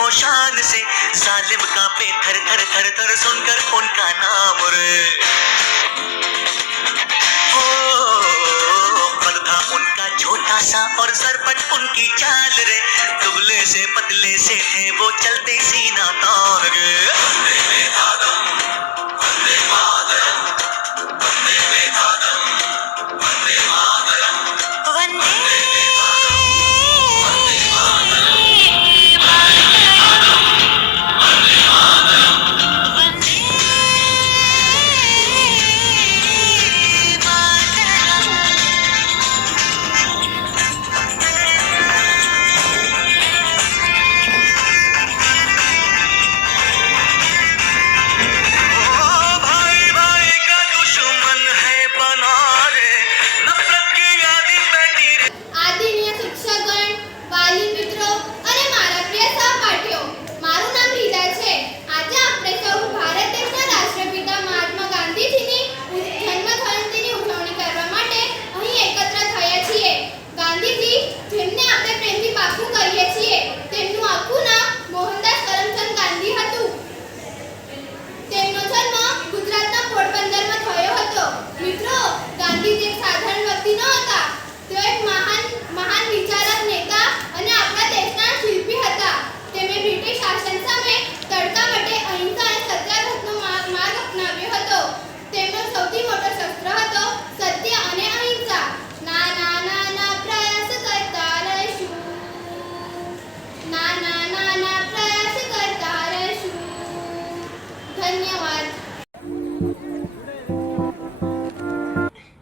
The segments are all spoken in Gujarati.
वो शान से, जालिम कांपे थर थर थर थर सुनकर उनका नाम रे। हो कद था उनका छोटा सा और सरपट उनकी चाल रे, दुबले से पतले से थे वो चलते सीना तान गे।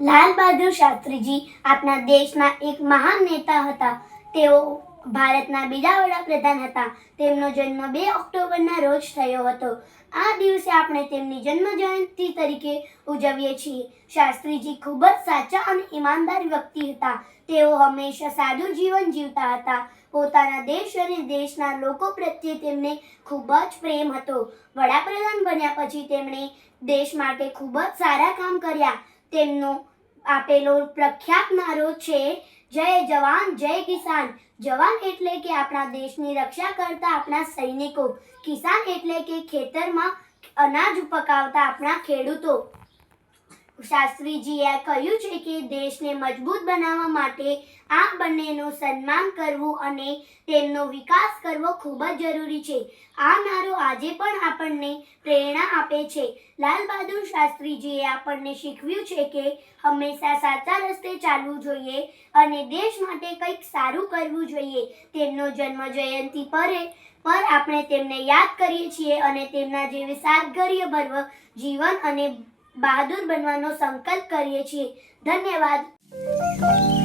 લાલ બહાદુર શાસ્ત્રીજી આપણા દેશના એક મહાન નેતા હતા. તેઓ ભારતના બીજા વડાપ્રધાન હતા. તેમનો જન્મ 2 ઓક્ટોબરના રોજ થયો હતો. આ દિવસે આપણે તેમની જન્મ જયંતિ તરીકે ઉજવીએ છીએ. શાસ્ત્રીજી ખૂબ જ સાચા અને ઈમાનદાર વ્યક્તિ હતા. તેઓ હંમેશા સાદું જીવન જીવતા હતા. પોતાના દેશ અને દેશના લોકો પ્રત્યે તેમને ખૂબ જ પ્રેમ હતો. વડાપ્રધાન બન્યા પછી તેમણે દેશ માટે ખૂબ જ સારા કામ કર્યા. તેમનો આપેલો પ્રખ્યાત નારો છે જય જવાન જય કિસાન. જવાન એટલે કે આપણા દેશની રક્ષા કરતા આપણા સૈનિકો, કિસાન એટલે કે ખેતરમાં અનાજ પકાવતા આપણા ખેડૂતો. શાસ્ત્રીજીએ કહ્યું છે કે દેશને મજબૂત બનાવવા માટે આ બંનેનું સન્માન કરવું અને તેમનો વિકાસ કરવો ખૂબ જ જરૂરી છે. આ નારો આજે પણ આપણને પ્રેરણા આપે છે. લાલ બહાદુર શાસ્ત્રીજીએ આપણને શીખવ્યું છે કે હંમેશા સાચા રસ્તે ચાલવું જોઈએ અને દેશ માટે કંઈક સારું કરવું જોઈએ. તેમનો જન્મ જયંતિ પર આપણે તેમને યાદ કરીએ છીએ અને તેમના જેવી સાદગર્યભર્વ જીવન અને બહાદુર બનવાનો સંકલ્પ કરીએ છીએ. ધન્યવાદ.